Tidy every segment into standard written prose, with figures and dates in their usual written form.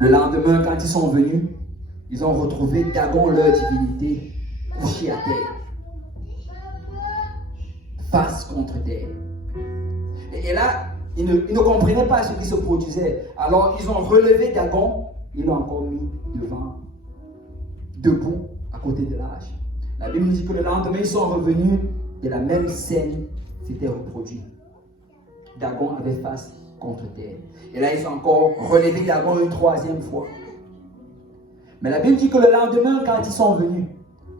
Le lendemain, quand ils sont venus, ils ont retrouvé Dagon, leur divinité, couché à terre, face contre terre. Et là, ils ne comprenaient pas ce qui se produisait. Alors, ils ont relevé Dagon, ils l'ont encore mis debout, à côté de l'âge. La Bible nous dit que le lendemain, ils sont revenus et la même scène s'était reproduite. Dagon avait face contre terre. Et là, ils ont encore relevé Dagon une troisième fois. Mais la Bible dit que le lendemain, quand ils sont venus,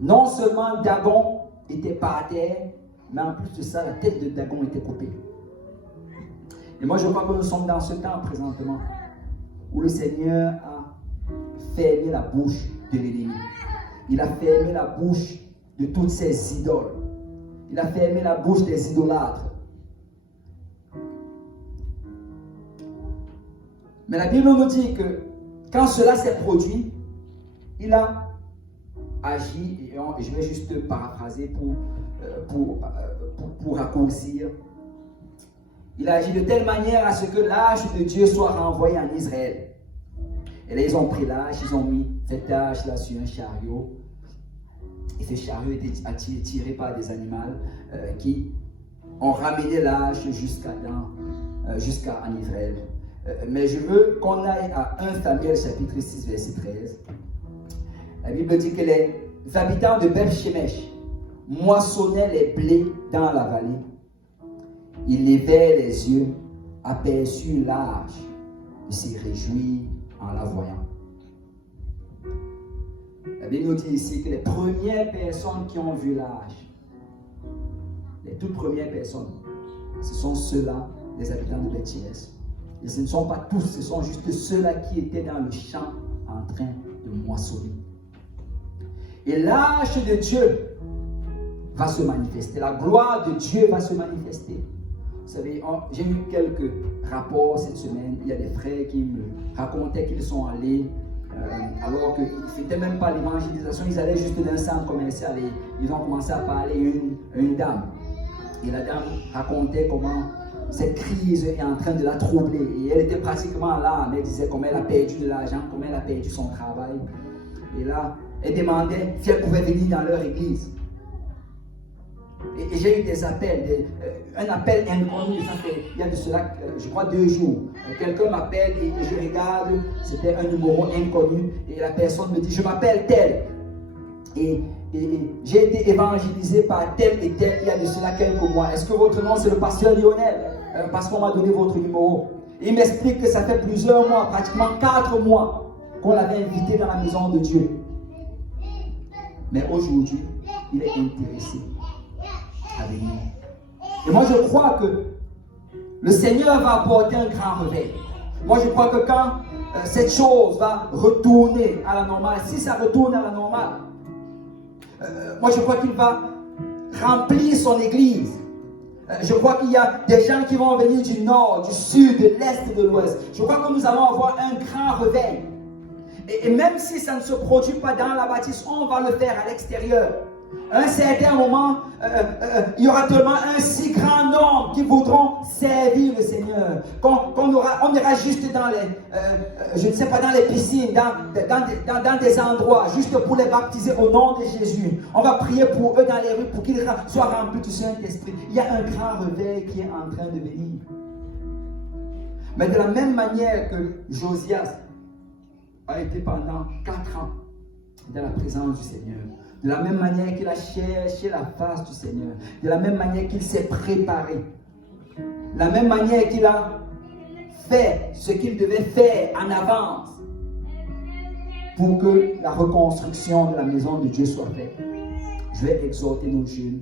non seulement Dagon était pas à terre, mais en plus de ça, la tête de Dagon était coupée. Et moi, je crois que nous sommes dans ce temps présentement où le Seigneur a fermé la bouche de l'ennemi. Il a fermé la bouche de toutes ces idoles. Il a fermé la bouche des idolâtres. Mais la Bible nous dit que quand cela s'est produit, il a agi, et je vais juste paraphraser pour raccourcir. Il a agi de telle manière à ce que l'âge de Dieu soit renvoyé en Israël. Et là, ils ont pris l'âge, ils ont mis cette âge là sur un chariot. Et ce chariot était tiré par des animaux qui ont ramené l'âge jusqu'en Israël. Mais je veux qu'on aille à 1 Samuel chapitre 6 verset 13. La Bible dit que les habitants de Beth-Shemesh moissonnaient les blés dans la vallée. Ils levaient les yeux, aperçurent l'âge et se réjouirent en la voyant. La Bible nous dit ici que les premières personnes qui ont vu l'âge, les toutes premières personnes, ce sont ceux-là, les habitants de Beth-Shemesh. Et ce ne sont pas tous, ce sont juste ceux-là qui étaient dans le champ en train de moissonner. Et l'âge de Dieu va se manifester, la gloire de Dieu va se manifester. Vous savez, j'ai eu quelques rapports cette semaine. Il y a des frères qui me racontaient qu'ils sont allés, alors que ce n'était même pas l'évangélisation, ils allaient juste d'un centre commercial et ils ont commencé à parler à une dame. Et la dame racontait comment cette crise est en train de la troubler. Et elle était pratiquement là, mais elle disait comment elle a perdu de l'argent, comment elle a perdu son travail. Et là, elle demandait si elle pouvait venir dans leur église. Et j'ai eu des appels, un appel inconnu, ça fait, il y a de cela, je crois 2 jours. Quelqu'un m'appelle et je regarde, c'était un numéro inconnu, et la personne me dit, je m'appelle tel. Et j'ai été évangélisé par tel et tel il y a de cela quelques mois. Est-ce que votre nom c'est le pasteur Lionel? Parce qu'on m'a donné votre numéro. Et il m'explique que ça fait plusieurs mois, pratiquement 4 mois, qu'on l'avait invité dans la maison de Dieu. Mais aujourd'hui, il est intéressé à venir. Et moi je crois que le Seigneur va apporter un grand réveil. Moi je crois que quand cette chose va retourner à la normale, si ça retourne à la normale, moi je crois qu'il va remplir son église. Je crois qu'il y a des gens qui vont venir du nord, du sud, de l'est, de l'ouest. Je crois que nous allons avoir un grand réveil. Et même si ça ne se produit pas dans la bâtisse, on va le faire à l'extérieur. À un certain moment, il y aura tellement un si grand nombre qui voudront servir le Seigneur. On ira juste dans les, je ne sais pas, dans les piscines, dans des endroits, juste pour les baptiser au nom de Jésus. On va prier pour eux dans les rues pour qu'ils soient remplis du Saint-Esprit. Il y a un grand réveil qui est en train de venir. Mais de la même manière que Josias a été pendant 4 ans dans la présence du Seigneur, de la même manière qu'il a cherché la face du Seigneur, de la même manière qu'il s'est préparé, de la même manière qu'il a fait ce qu'il devait faire en avance pour que la reconstruction de la maison de Dieu soit faite. Je vais exhorter nos jeunes,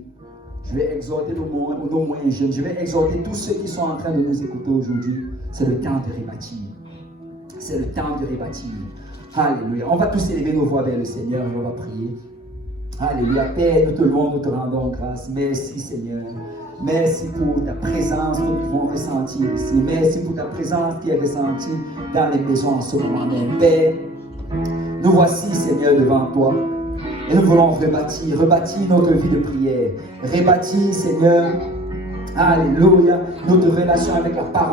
je vais exhorter nos moins jeunes, je vais exhorter tous ceux qui sont en train de nous écouter aujourd'hui. C'est le temps de rebâtir. C'est le temps de rebâtir. Alléluia. On va tous élever nos voix vers le Seigneur et on va prier. Alléluia. Père, nous te louons, nous te rendons grâce. Merci Seigneur. Merci pour ta présence que nous pouvons ressentir ici. Merci pour ta présence qui est ressentie dans les maisons en ce moment même. Père, nous voici Seigneur devant toi. Et nous voulons rebâtir notre vie de prière. Rebâtir Seigneur, alléluia, notre relation avec la parole.